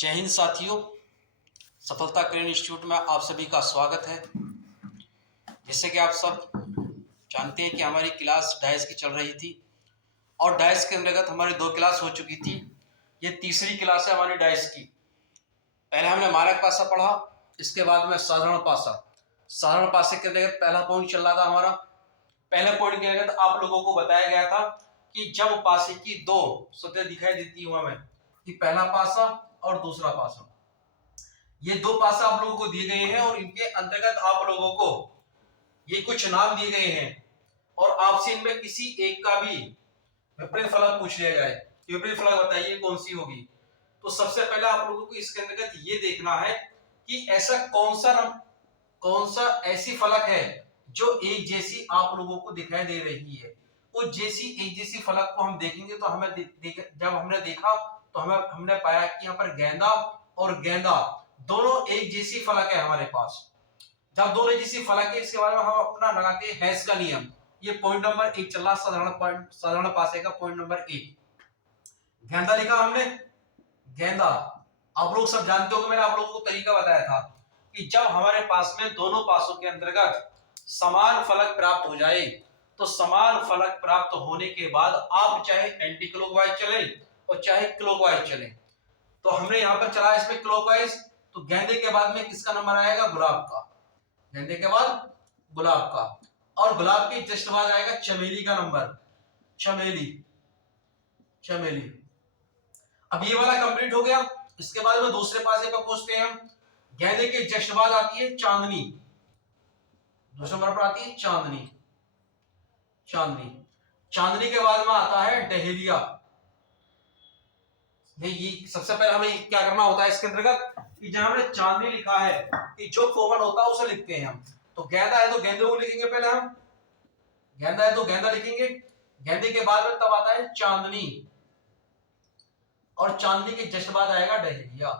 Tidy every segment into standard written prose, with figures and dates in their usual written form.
जय हिंद साथियों, सफलता करियर इंस्टीट्यूट में आप सभी का स्वागत है। जैसे कि आप सब जानते हैं कि हमारी क्लास डाइस की चल रही थी और डाइस के अंतर्गत हमारी 2 क्लास हो चुकी थी। ये तीसरी क्लास है हमारी डाइस की। पहले हमने मानक पासा पढ़ा, इसके बाद में साधारण पासा। साधारण पासे के अंतर्गत पहला पॉइंट चल रहा था हमारा। पहले पॉइंट के अंतर्गत आप लोगों को बताया गया था कि जब पासे की 2 सतह दिखाई देती हुआ हमें कि पहला पासा और दूसरा पासा, ये 2 पासा आप लोगों को दिए गए हैं और इनके अंतर्गत आप लोगों को ये कुछ नाम दिए गए हैं और आपसे इनमें किसी एक का भी विपरीत फलक पूछ लिया जाए। विपरीत फलक बताइए कौन सी होगी। तो सबसे पहले आप लोगों को इसके अंतर्गत ये देखना है कि ऐसा कौन सा ऐसी फलक है जो एक जैसी आप लोगों को दिखाई दे रही है। वो एक जैसी फलक को हम देखेंगे तो हमें जब हमने देखा तो हमने पाया कि यहाँ पर गेंदा और गेंदा दोनों एक जैसी फलक है हमारे पास। जब दोनों जैसी फलक है, इसके बारे में हम अपना लगाते हैं हैश का नियम। ये पॉइंट नंबर 1 चल रहा, साधारण पासे का पॉइंट नंबर 1। गेंदा लिखा हमने, गेंदा। आप लोग सब जानते हो कि मैंने आप लोगों को तरीका बताया था कि जब हमारे पास में दोनों पासों के अंतर्गत समान फलक प्राप्त हो जाए तो समान फलक प्राप्त होने के बाद आप चाहे एंटी क्लॉकवाइज चले और चाहे क्लॉकवाइज चले। तो हमने यहाँ पर चला इसमें क्लॉकवाइज, तो गेंदे के बाद में किसका नंबर आएगा? गुलाब का। गेंदे के बाद गुलाब का, और गुलाब के जस्ट बाद आएगा चमेली का नंबर। चमेली चमेली। अब ये वाला कंप्लीट हो गया। इसके बाद में दूसरे पासे पर पूछते हैं हम। गेंदे के जस्ट बाद आती है चांदनी। दूसरे नंबर पर आती है चांदनी। चांदनी चांदनी के बाद में आता है डहेलिया। ये सबसे पहले हमें क्या करना होता है इसके अंतर्गत कि जहां हमने चांदनी लिखा है कि जो कॉमन होता है उसे लिखते हैं हम। तो गेंदा है तो गेंदे को लिखेंगे पहले हम। गेंदा है तो गेंदा लिखेंगे। गेंदे के बाद में तब आता है चांदनी, और चांदनी के जस्ट बाद आएगा डहेलिया।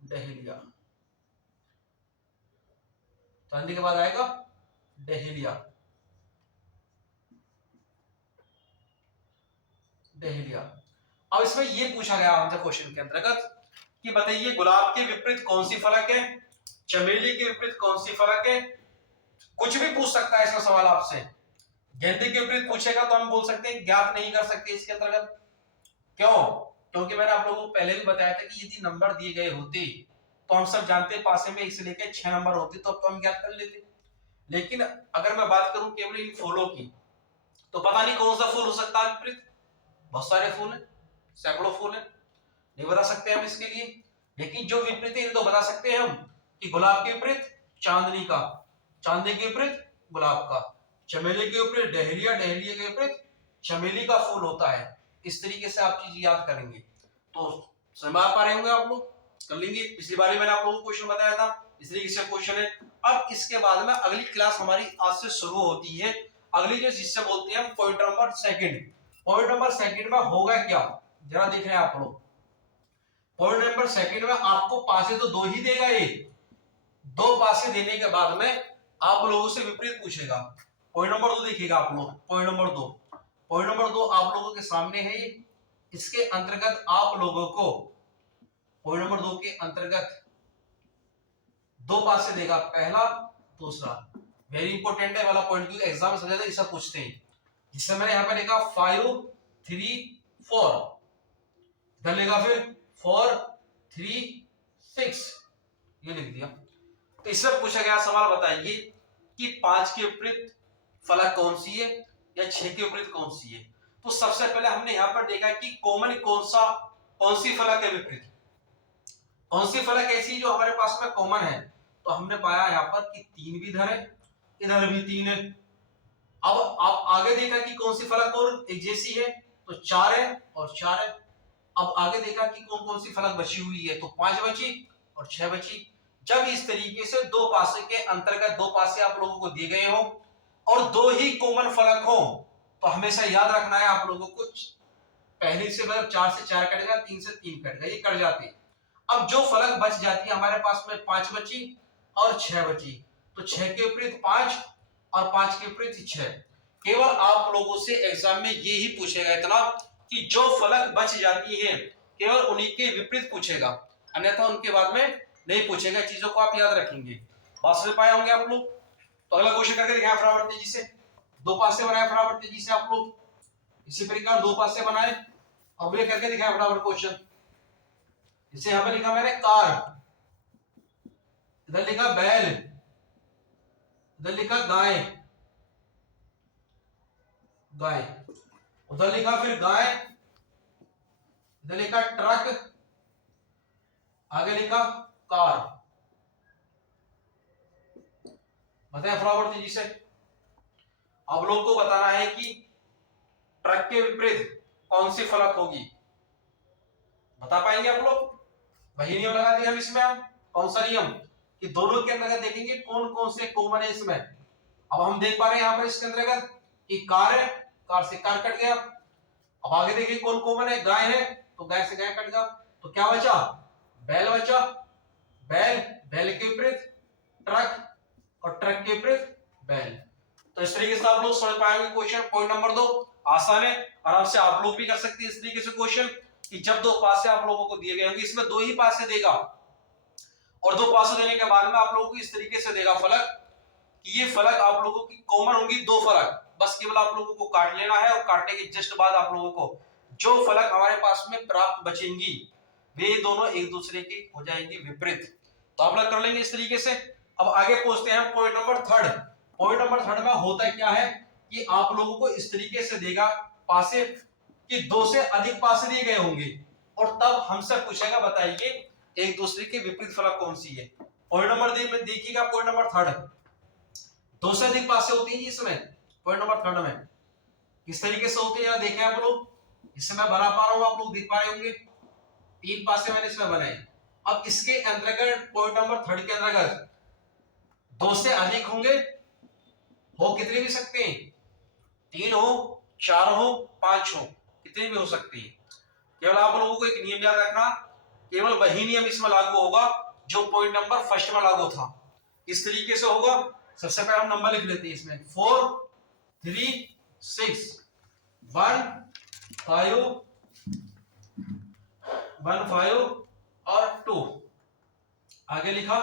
डहेलिया। चांदनी के बाद आएगा डहेलिया। डहेलिया। अब इसमें ये पूछा गया हमसे क्वेश्चन के अंतर्गत कि बताइए गुलाब के विपरीत कौन सी फलक है, चमेली के विपरीत कौन सी फलक है। कुछ भी पूछ सकता है इसका सवाल आपसे। गेंदे के विपरीत पूछेगा तो हम बोल सकते हैं ज्ञात नहीं कर सकते इसके अंतर्गत। क्यों? क्योंकि मैंने आप लोगों को पहले भी बताया था कि यदि नंबर दिए गए होते तो हम सब जानते हैं पासे में 1 से लेकर 6 नंबर होते तो अब तो हम ज्ञात कर लेते। लेकिन अगर मैं बात करूं केवल इन फूलों की तो पता नहीं कौन सा फूल हो सकता है विपरीत। बहुत सारे फूल हैं, सैकड़ों फूल हैं, नहीं बता सकते हम इसके लिए। लेकिन जो विपरीत है तो बता सकते हैं हम कि गुलाब के विपरीत चांदनी का, चांदनी के विपरीत गुलाब का, चमेली के विपरीत डहेलिया, डहेलिया के विपरीत चमेली का फूल होता है। इस तरीके से आप चीज याद करेंगे तो समझ पा रहे होंगे आप लोग, कर लेंगे। पिछली बार मैंने आप लोगों को क्वेश्चन बताया था, इस तरीके से क्वेश्चन है। अब इसके बाद में अगली क्लास हमारी आज से शुरू होती है। अगली जो जिससे बोलते हैं पॉइंट नंबर 2। पॉइंट नंबर 2 में होगा क्या, जरा देख रहे हैं आप लोग। पॉइंट नंबर 2 में आपको पासे तो 2 ही देगा। ये 2 पासे देने के बाद में आप लोगों से विपरीत पूछेगा। पॉइंट नंबर 2 देखिएगा आप लोग। पॉइंट नंबर 2 आप लोगों के सामने है। इसके अंतर्गत आप लोगों को पॉइंट नंबर 2 के अंतर्गत 2 पासे देगा, पहला दूसरा। वेरी इंपॉर्टेंट है वाला पॉइंट, क्योंकि एग्जाम में सबसे ज्यादा इसका पूछते हैं। जिससे मैंने यहाँ पे लिखा 5 3 4, इधर लिखा फिर 4 3 6, ये लिख दिया। तो इससे पूछा गया सवाल बताइए कि 5 के विपरीत फलक कौन सी है या 6 के विपरीत कौन सी है। तो सबसे पहले हमने यहाँ पर देखा कि कॉमन कौन सी फलक है विपरीत, कौन सी फलक ऐसी जो हमारे पास में कॉमन है। तो हमने पाया यहाँ पर कि 3 भी इधर है, इधर भी 3 है। अब आप आगे देखा कि कौन सी फलक और एक जैसी है, तो 4 है और 4 है। अब आगे देखा कि कौन कौन सी फलक बची हुई है, तो 5 बची और 6 बची। जब इस तरीके से 2 पासे के अंतर्गत 2 पासे आप लोगों को दिए गए हो और 2 ही कॉमन फलक हो, तो हमेशा याद रखना है आप लोगों को, पहले से मतलब 4 से 4 कट गया, 3 से 3 कट गया, ये कट जाते हैं। अब जो फलक बच जाती है हमारे पास में 5 बची और 6 बची, तो 6 के विपरीत 5 और 5 के विपरीत 6। केवल आप लोगों से एग्जाम में ये ही पूछेगा इतना कि जो फलक बच जाती है केवल उन्हीं के विपरीत पूछेगा, अन्यथा उनके बाद में नहीं पूछेगा। चीजों को आप याद रखेंगे। बात समझ पाए होंगे आप लोग। तो अगला क्वेश्चन करके दिखाएं फटाफट तेजी से। दो पासे बनाए फटाफट तेजी से आप लोग। इसी प्रकार दो पासे बनाए, अब ये करके दिखाएं फटाफट क्वेश्चन। जैसे यहां पे लिखा मैंने कार, इधर लिखा बैल, इधर लिखा गाय, गाय, उधर लिखा फिर गाय, इधर लिखा ट्रक, आगे लिखा कार। बताएं फटाफट तेजी से। आप लोग को बताना है कि ट्रक के विपरीत कौन सी फलक होगी। बता पाएंगे आप लोग? वही नियम लगा दिया हम इसमें। हम कौन सा नियम कि दोनों के अंतर्गत देखेंगे कौन कौन से कॉमन है इसमें। अब हम देख पा रहे हैं यहाँ पर इसके अंतर्गत कि कार है, कार से कार कट गया। अब आगे देखिए कौन कॉमन है, गाय है तो गाय से गाय कट गया। तो क्या बचा? बैल बचा। बैल, बैल के विपरीत ट्रक, और ट्रक के विपरीत बैल। तो इस तरीके से आप लोग समझ पाएंगे क्वेश्चन। पॉइंट नंबर 2 आसान है, आराम से आप लोग भी कर सकते हैं इस तरीके से क्वेश्चन कि जब दो पासे आप लोगों को दिए गए होंगे, इसमें दो ही पासे देगा और दो पासे देने के बाद में आप लोगों को इस तरीके से देगा फलक कि ये फलक आप लोगों की कॉमन होंगी दो फलक। बस केवल आप लोगों को काट लेना है और काटने के जस्ट बाद आप लोगों को जो फलक हमारे पास में प्राप्त बचेंगी वे दोनों एक दूसरे की हो जाएंगी विपरीत। तो आप लोग कर लेंगे इस तरीके से। अब आगे पहुंचते हैं पॉइंट नंबर 3। पॉइंट नंबर 3 में होता क्या है कि आप लोगों को इस तरीके से देगा पासे कि दो से अधिक पासे दिए गए होंगे और तब हमसे पूछेगा बताइए एक दूसरे के विपरीत फलक कौन सी है। पॉइंट नंबर देखिएगा, पॉइंट नंबर 3 दो से अधिक पासे होती है इसमें। पॉइंट नंबर 3 में किस तरीके से होती है देखें आप लोग। इससे मैं बना पा रहा हूं, आप लोग देख पा रहे होंगे 3 पासे मैंने इसमें बनाए। अब इसके अंतर्गत पॉइंट नंबर 3 के अंतर्गत दो से अधिक होंगे, हो कितने भी सकते हैं, 3 हो, 4 हो, 5 हो, कितने भी हो सकती है। केवल आप लोगों को एक नियम याद रखना, केवल वही नियम इसमें लागू होगा जो पॉइंट नंबर 1 में लागू था। इस तरीके से होगा। सबसे पहले हम नंबर लिख लेते हैं इसमें 4 3 6 1 5 और 2। आगे लिखा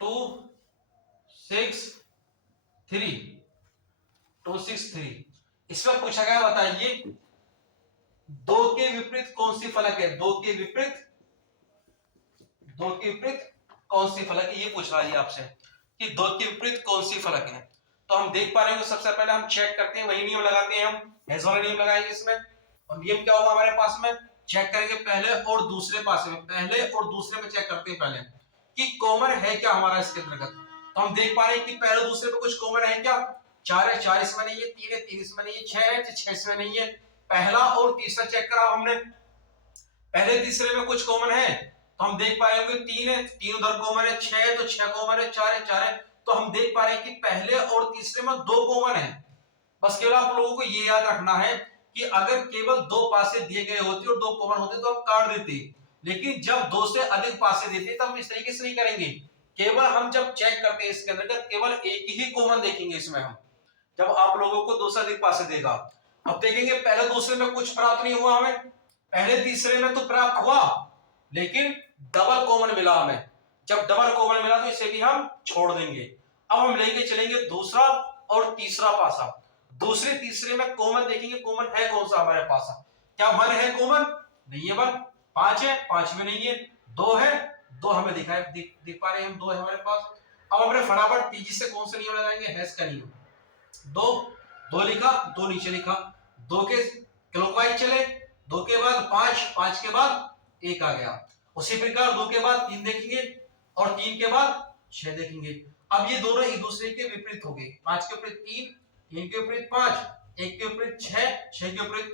2 6 3 2 6 3। इसमें पूछा गया बताइए दो के विपरीत कौन सी फलक है। दो के विपरीत कौन सी फलक है, ये पूछ रहा है आपसे कि दो के विपरीत कौन सी फलक है। तो हम देख पा रहे हैं सबसे पहले हम चेक करते हैं, वही नियम लगाते हैं, हम हेज वाला नियम लगाएंगे इसमें। और नियम क्या होगा हमारे पास में, चेक करेंगे पहले और दूसरे पासे में, पहले और दूसरे में चेक करते हैं पहले कि कॉमन है क्या हमारा इसके अंतर्गत। तो हम देख पा रहे हैं कि पहले दूसरे में कुछ कॉमन है क्या, 4 है, 4 इसमें नहीं है, 3 है, 3 इसमें नहीं है, 6 है, 6 इसमें नहीं है। पहला और तीसरा चेक करा हमने, पहले तीसरे में कुछ कॉमन है तो हम देख पाए होंगे 3 है, 3 उधर कॉमन है, 6 है तो 6 कॉमन है, 4 है, 4 है। तो हम देख पा रहे हैं कि पहले और तीसरे में 2 कॉमन है। बस केवल आप लोगों को ये याद रखना है कि अगर केवल 2 पासे दिए गए होते और 2 कॉमन होते तो हम काट देते, लेकिन जब 2 से अधिक पासे देते तो हम इस तरीके से नहीं करेंगे। केवल हम जब चेक करते हैं इसके अंदर केवल एक ही कॉमन देखेंगे इसमें हम, जब आप लोगों को 2 से अधिक पासे देगा। अब देखेंगे पहले दूसरे में कुछ प्राप्त नहीं हुआ हमें, पहले तीसरे में तो प्राप्त हुआ लेकिन डबल कॉमन मिला हमें। जब डबल कॉमन मिला तो इसे भी हम छोड़ देंगे। अब हम लेके चलेंगे दूसरा और तीसरा पासा। दूसरे तीसरे में कॉमन देखेंगे, कॉमन है कौन सा हमारे पास, क्या 1 है कॉमन, नहीं है 1। 5 है, 5 में नहीं है। 2 है, 2 हमें दिखाई दिख पा रहे हैं हम, 2 है हमारे पास। अब हमने फटाफट तेजी से कौन सा नियम लगाएंगे, हैश का नियम। 2 लिखा, 2 नीचे लिखा, 2 के क्लॉकवाइज चले, 2 के बाद 5, 5 के बाद 1 आ गया। उसी प्रकार 2 के बाद 3 देखेंगे और 3 के बाद 6 देखेंगे। अब ये दोनों एक दूसरे के विपरीत हो गए, 5 के विपरीत 3, 3 के विपरीत 5, 1 के विपरीत 6, 6 के विपरीत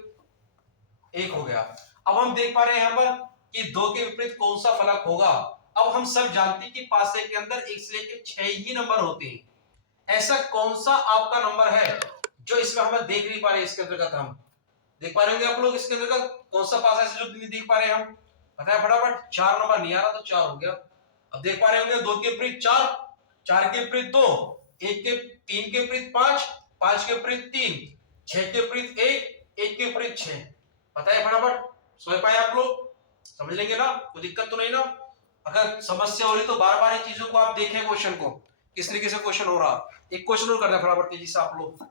1 हो गया। अब हम देख पा रहे हैं यहाँ पर कि 2 के विपरीत कौन सा फलक होगा। अब हम सब जानते हैं कि पासे के अंदर 1 से लेकर 6 ही नंबर होते हैं। ऐसा कौन सा आपका नंबर है जो इसमें हम देख नहीं पा रहे, इसके अंतर्गत हम देख पा रहे होंगे आप लोग, इसके अंतर्गत कौन सा पासा है जो नहीं देख पा रहे हम, पता है फटाफट। 4 नंबर नहीं आ रहा तो 4 हो गया। अब देख पा रहे होंगे 2 के विपरीत 4, 4 के विपरीत 2, 1 के 3 के विपरीत 5, 5 के विपरीत 3, 6 के विपरीत 1, 1 के विपरीत 6, पता है फटाफट। समझ पाए आप लोग? समझ लेंगे ना, कोई दिक्कत तो नहीं ना? अगर समस्या हो रही तो बार बार इन चीजों को आप देखें, क्वेश्चन को किस तरीके से क्वेश्चन हो रहा। एक क्वेश्चन और करना है फटाफट तेजी से आप लोग,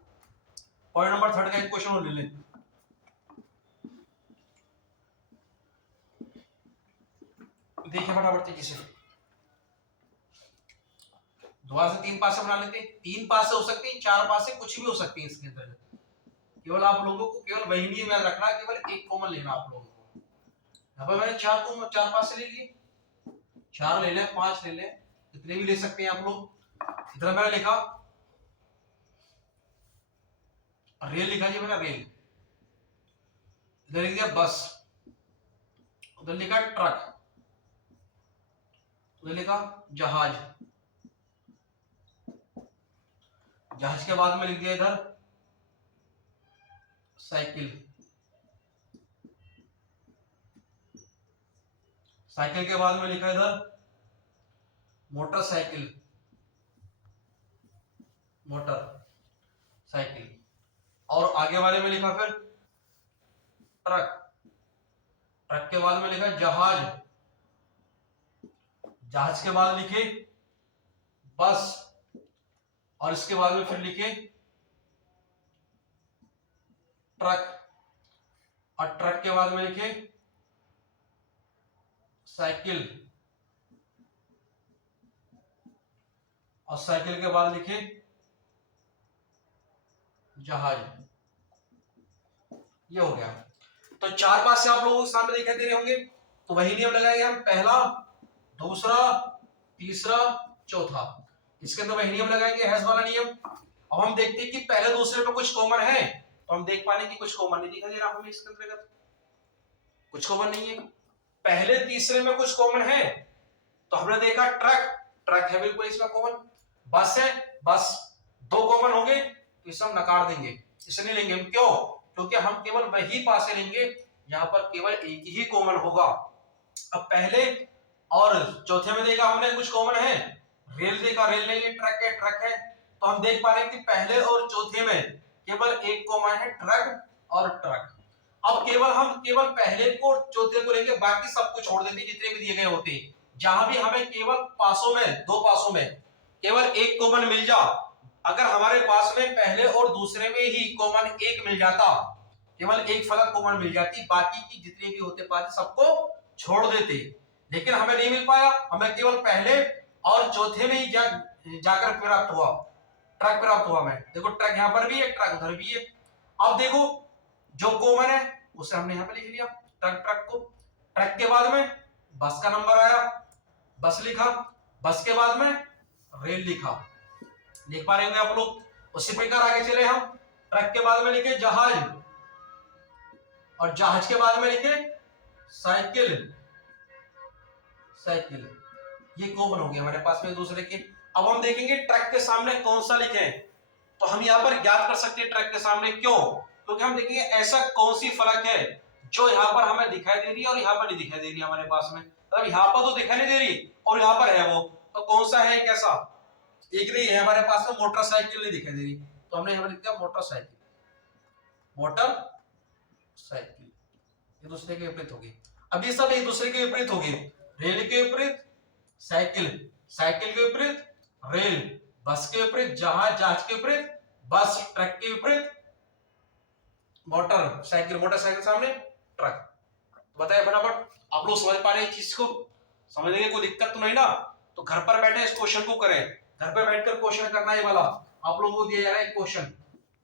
पॉइंट नंबर 3 का एक क्वेश्चन और ले लें। देखिए फटाफट तेजी से, दोबारा से 3 पासे बना लेते हैं। 3 पासे हो सकते हैं, 4 पासे, कुछ भी हो सकते हैं इसके अंदर। केवल आप लोगों को केवल वही नियम याद रखना, केवल एक कॉमन लेना आप लोगों को। यहाँ पर मैंने 4 पासे ले लिए, 4 ले लें, 5 ले लें, कितने भी ले सकते हैं आप लोग। इधर मैंने लिखा रेल, लिखा जी मैंने रेल, इधर लिख दिया बस, उधर लिखा ट्रक, उधर लिखा जहाज, जहाज के बाद में लिख दिया इधर साइकिल, साइकिल के बाद में लिखा इधर मोटरसाइकिल, मोटर साइकिल, और आगे वाले में लिखा फिर ट्रक, ट्रक के बाद में लिखा जहाज, जहाज के बाद लिखे बस, और इसके बाद में फिर लिखे ट्रक, और ट्रक के बाद में लिखे साइकिल, और साइकिल के बाद लिखे जहाज। ये हो गया। तो 4 पासे आप लोगों के सामने दिखाई दे रहे होंगे। तो वही नियम लगाएंगे हम, पहला, दूसरा, तीसरा, चौथा, इसके अंदर वही नियम लगाएंगे, हैश वाला नियम। अब हम देखते हैं कि पहले दूसरे में कुछ कॉमन है, तो हम देख पाने की कुछ कॉमन नहीं दिखाई दे रहा हमें इसके अंतर्गत, कुछ कॉमन नहीं है। पहले तीसरे में कुछ कॉमन है, तो हमने देखा ट्रक, ट्रक है बिल्कुल इसमें कॉमन, बस है, बस 2 कॉमन होंगे, तो इसे हम नकार देंगे, इसे नहीं लेंगे हम। क्यों? क्योंकि हम केवल वही पासे लेंगे यहां पर केवल एक ही कॉमन होगा। अब पहले और चौथे में देखा हमने कुछ कॉमन है, रेल देखा, रेल नहीं है, ट्रक है, ट्रक है। तो हम देख पा रहे हैं कि पहले और चौथे में केवल एक कॉमन है, ट्रक और ट्रक। अब केवल पहले को और चौथे को लेंगे, बाकी सब कुछ छोड़ देते जितने भी दिए गए होते। जहां भी हमें केवल पासों में, 2 पासों में केवल एक कॉमन मिल जा, अगर हमारे पास में पहले और दूसरे में ही कॉमन एक मिल जाता, केवल एक फलक कॉमन मिल जाती, बाकी की जितने भी होते पाते सबको छोड़ देते। लेकिन हमें नहीं मिल पाया, हमें केवल पहले और चौथे में ही जाकर प्राप्त हुआ, ट्रक प्राप्त हुआ। हमें देखो ट्रक यहां पर भी है, ट्रक उधर भी है। अब देखो जो कॉमन है उसे हमने यहां पर लिख लिया, ट्रक, ट्रक को। ट्रक के बाद में बस का नंबर आया, बस लिखा, बस के बाद में रेल लिखा, लिख पा रहे होंगे आप लोग। उसी प्रकार आगे चले हम, ट्रक के बाद में लिखे जहाज, और जहाज के बाद में लिखे साइकिल, साइकिल, ये कॉमन हो गया हमारे पास में दूसरे के। अब हम देखेंगे ट्रक के सामने कौन सा लिखे, तो हम यहां पर ज्ञात कर सकते हैं ट्रक के सामने। क्यों? क्योंकि हम देखेंगे ऐसा कौन सी फलक है जो यहां पर हमें दिखाई दे रही है और यहां पर नहीं दिखाई दे रही हमारे पास में। मतलब यहां पर तो दिखाई नहीं दे रही और यहां पर है वो, तो कौन सा है, कैसा? एक नहीं है हमारे पास में, मोटरसाइकिल नहीं दिखाई दे रही, तो हमने यहां पर लिख दिया मोटरसाइकिल, मोटर साइकिल। ये दूसरे के विपरीत होगी। अब ये सब एक दूसरे के विपरीत होगी, रेल के विपरीत साइकिल, साइकिल के विपरीत रेल, बस के विपरीत जहाज, जहाज के विपरीत बस, ट्रक के विपरीत मोटर साइकिल, मोटरसाइकिल सामने ट्रक। बताइए फटाफट, आप लोग समझ पा रहे हैं चीज को? समझने में कोई दिक्कत तो नहीं ना? तो घर पर बैठे इस क्वेश्चन को करें, घर पर बैठकर क्वेश्चन करना है वाला आप लोगों को दिया जा रहा है क्वेश्चन,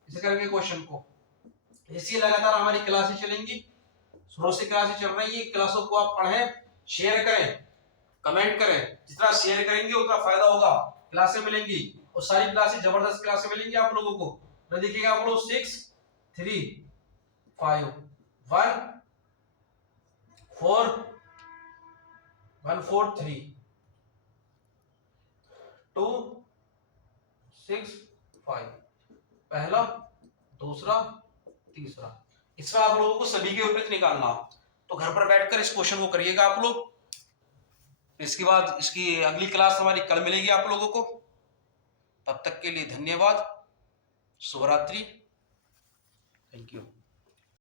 इसे करेंगे क्वेश्चन को। इसी लगातार हमारी क्लासें चलेंगी, शुरू से क्लासें चल रही है, क्लासों को आप पढ़ें, शेयर करें, कमेंट करें। जितना शेयर करेंगे उतना फायदा होगा, क्लासें मिलेंगी और सारी क्लासें जबरदस्त क्लासें मिलेंगी आप लोगों को। तो देखिएगा आप लोग 6 3 5 1 4 1 4 3 2 6 5, पहला, दूसरा, तीसरा। इसमें आप लोगों को सभी के विपरीत निकालना। तो घर पर बैठकर इस क्वेश्चन को करिएगा आप लोग। इसके बाद इसकी अगली क्लास हमारी कल मिलेगी आप लोगों को। तब तक के लिए धन्यवाद, शुभ रात्रि, थैंक यू।